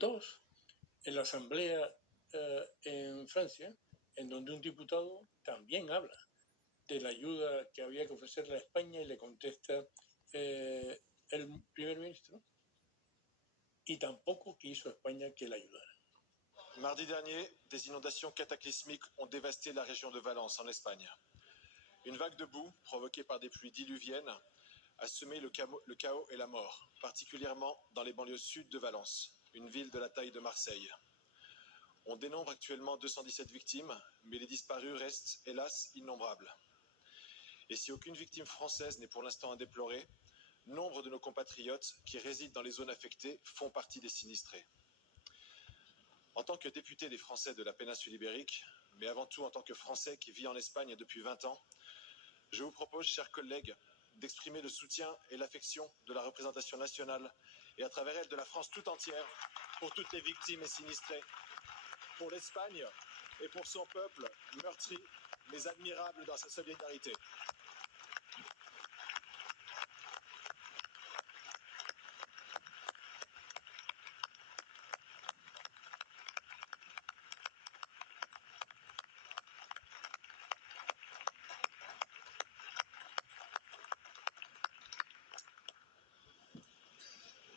Dos, en la Asamblea en Francia, en donde un diputado también habla de la ayuda que había que ofrecerle a España y le contesta el primer ministro, y tampoco quiso España que le ayudara. Mardi dernier, des inondations cataclysmiques ont dévasté la région de Valence, en Espagne. Une vague de boue, provoquée par des pluies diluviennes, a semé le chaos et la mort, particulièrement dans les banlieues sud de Valence, une ville de la taille de Marseille. On dénombre actuellement 217 victimes, mais les disparus restent, hélas, innombrables. Et si aucune victime française n'est pour l'instant à déplorer, nombre de nos compatriotes qui résident dans les zones affectées font partie des sinistrés. En tant que député des Français de la péninsule ibérique, mais avant tout en tant que Français qui vit en Espagne depuis 20 ans, je vous propose, chers collègues, d'exprimer le soutien et l'affection de la représentation nationale et à travers elle de la France tout entière pour toutes les victimes et sinistrés, pour l'Espagne et pour son peuple meurtri mais admirable dans sa solidarité.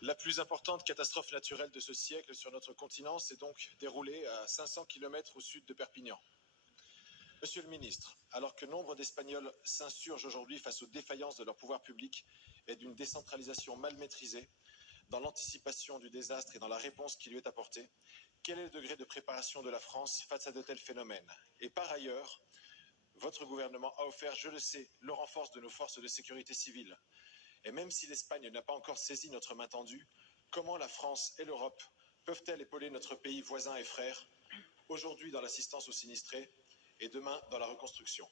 La plus importante catastrophe naturelle de ce siècle sur notre continent s'est donc déroulée à 500 km au sud de Perpignan. Monsieur le ministre, alors que nombre d'Espagnols s'insurgent aujourd'hui face aux défaillances de leur pouvoir public et d'une décentralisation mal maîtrisée, dans l'anticipation du désastre et dans la réponse qui lui est apportée, quel est le degré de préparation de la France face à de tels phénomènes? Et par ailleurs, votre gouvernement a offert, je le sais, le renfort de nos forces de sécurité civile. Et même si l'Espagne n'a pas encore saisi notre main tendue, comment la France et l'Europe peuvent-elles épauler notre pays voisin et frère, aujourd'hui dans l'assistance aux sinistrés et demain dans la reconstruction?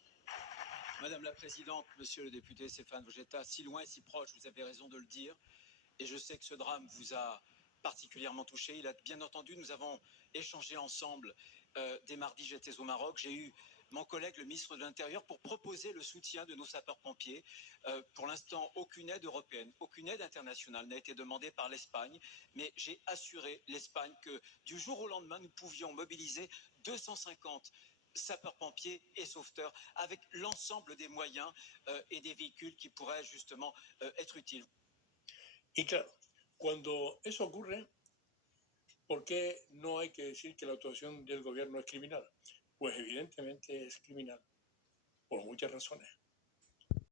Madame la Présidente, Monsieur le député Stéphane Vogetta, si loin et si proche, vous avez raison de le dire. Et je sais que ce drame vous a particulièrement touché. Il a bien entendu, nous avons échangé ensemble dès mardi, j'étais au Maroc. J'ai eu mon collègue, le ministre de l'Intérieur, pour proposer le soutien de nos sapeurs-pompiers. Pour l'instant, aucune aide européenne, aucune aide internationale n'a été demandée par l'Espagne, mais j'ai assuré l'Espagne que du jour au lendemain, nous pouvions mobiliser 250 sapeurs-pompiers et sauveteurs avec l'ensemble des moyens et des véhicules qui pourraient justement être utiles. Y claro, cuando eso ocurre, ¿por qué no hay que decir que la actuación del gobierno es criminal? Pues evidentemente es criminal, por muchas razones.